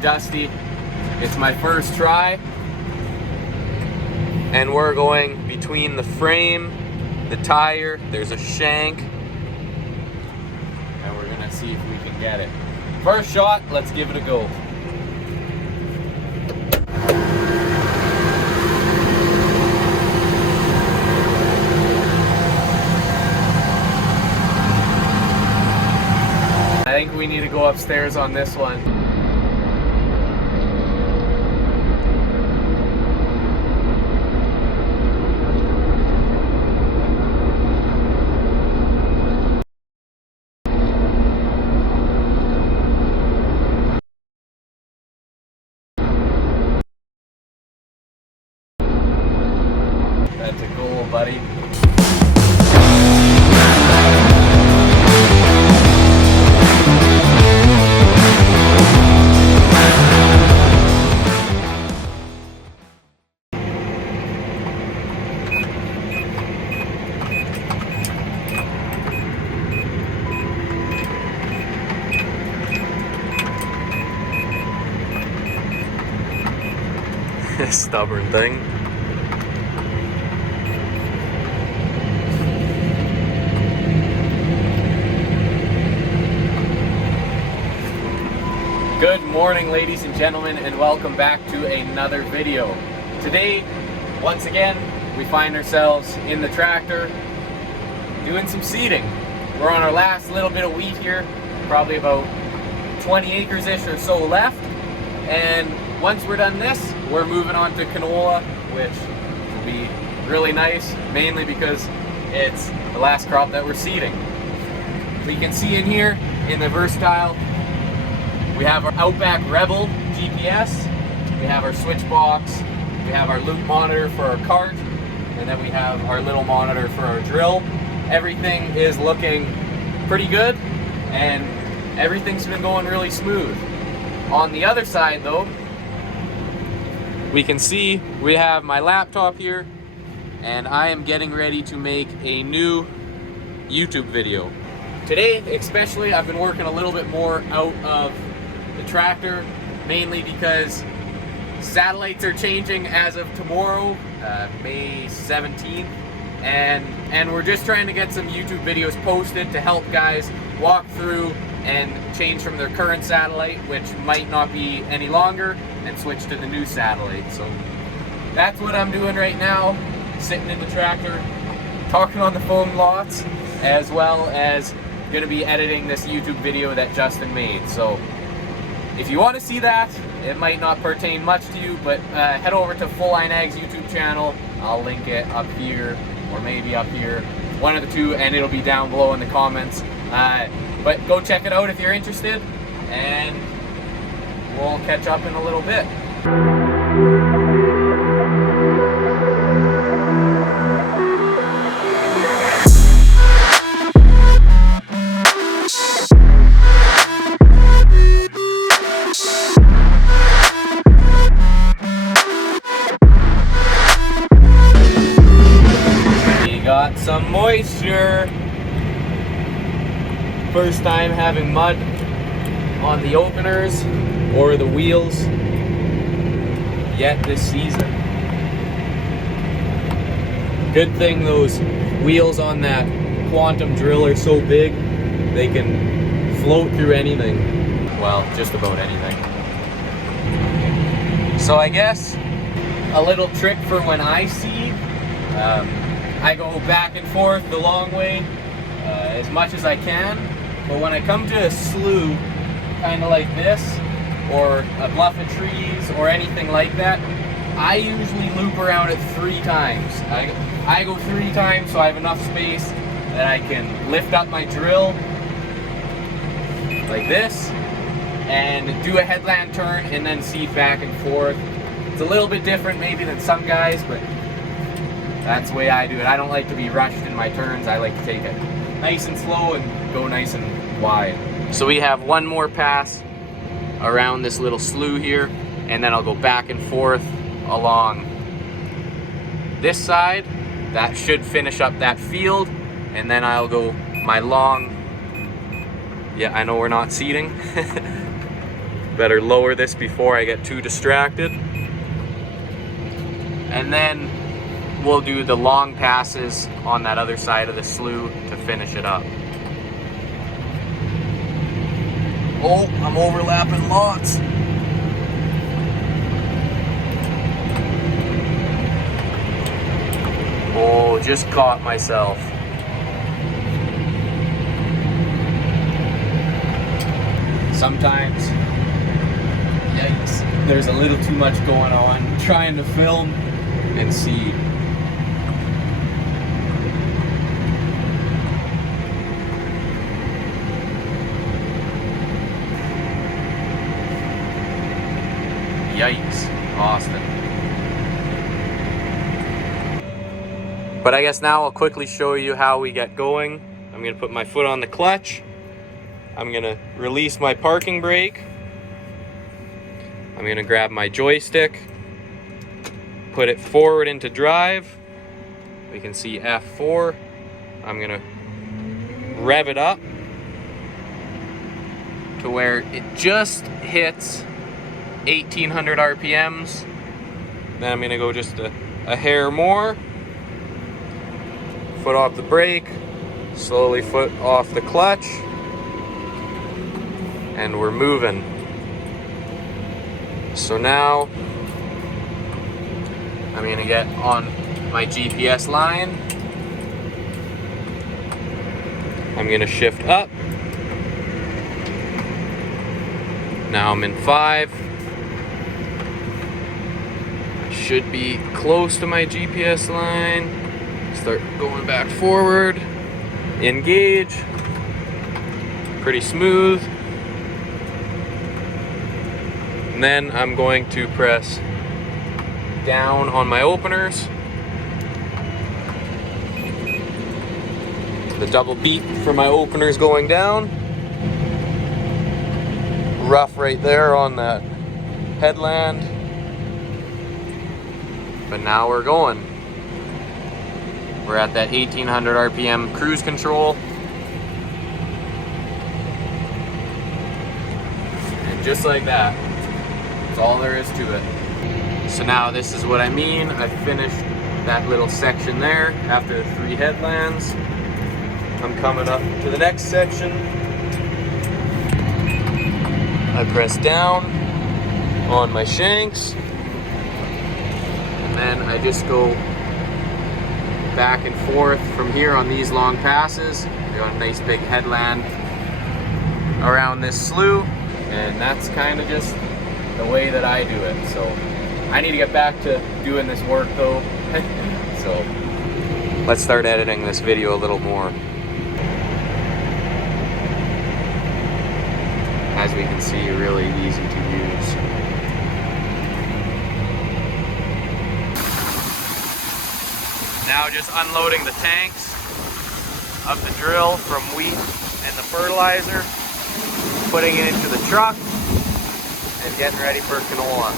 dusty. It's my first try. And we're going between the frame, the tire, there's a shank. And we're gonna see if we can get it. First shot, let's give it a go. I think we need to go upstairs on this one. That's a goal, buddy. Stubborn thing. Good morning, ladies and gentlemen, and welcome back to another video. Today, once again, we find ourselves in the tractor doing some seeding. We're on our last little bit of wheat here, probably about 20 acres-ish or so left, and once we're done this, we're moving on to canola, which will be really nice, mainly because it's the last crop that we're seeding. We can see in here, in the Versatile, we have our Outback Rebel GPS, we have our switch box, we have our loop monitor for our cart, and then we have our little monitor for our drill. Everything is looking pretty good, and everything's been going really smooth. On the other side though, we can see we have my laptop here, and I am getting ready to make a new YouTube video. Today, especially, I've been working a little bit more out of the tractor, mainly because satellites are changing as of tomorrow, May 17th, and we're just trying to get some YouTube videos posted to help guys walk through and change from their current satellite, which might not be any longer, and switch to the new satellite. So that's what I'm doing right now, sitting in the tractor, talking on the phone lots, as well as going to be editing this YouTube video that Justin made. So if you want to see that, it might not pertain much to you, but head over to Full Line Ag's YouTube channel. I'll link it up here, or maybe up here, one of the two, and it'll be down below in the comments. But go check it out if you're interested, and we'll catch up in a little bit. We got some moisture. First time having mud on the openers or the wheels yet this season. Good thing those wheels on that Quantum drill are so big they can float through anything. Well, just about anything. So I guess a little trick for when I seed, I go back and forth the long way as much as I can. But when I come to a slough, kind of like this, or a bluff of trees, or anything like that, I usually loop around it 3 times. I go 3 times so I have enough space that I can lift up my drill like this, and do a headland turn, and then seed back and forth. It's a little bit different maybe than some guys, but that's the way I do it. I don't like to be rushed in my turns. I like to take it nice and slow and go nice and wide. So we have one more pass around this little slough here, and then I'll go back and forth along this side. That should finish up that field, and then I'll go my long, yeah, I know we're not seeding, Better lower this before I get too distracted. And then we'll do the long passes on that other side of the slough to finish it up. Oh, I'm overlapping lots. Oh, just caught myself. Sometimes, yikes, there's a little too much going on trying to film and seed. Yikes, Austin. But I guess now I'll quickly show you how we get going. I'm gonna put my foot on the clutch. I'm gonna release my parking brake. I'm gonna grab my joystick, put it forward into drive. We can see F4. I'm gonna rev it up to where it just hits 1800 RPMs. Then I'm gonna go just a hair more. Foot off the brake, slowly foot off the clutch, and we're moving. So now I'm gonna get on my GPS line. I'm gonna shift up. Now I'm in 5. I should be close to my GPS line. Start going back forward. Engage. Pretty smooth. And then I'm going to press down on my openers. The double beep for my openers going down. Rough right there on that headland. But now we're going. We're at that 1800 RPM cruise control. And just like that, that's all there is to it. So now this is what I mean. I finished that little section there after 3 headlands. I'm coming up to the next section. I press down on my shanks. And then I just go back and forth from here on these long passes. We got a nice big headland around this slough, and that's kind of just the way that I do it. So I need to get back to doing this work though. So let's start editing this video a little more. As we can see, really easy to use. Now just unloading the tanks of the drill from wheat and the fertilizer, putting it into the truck, and getting ready for canola.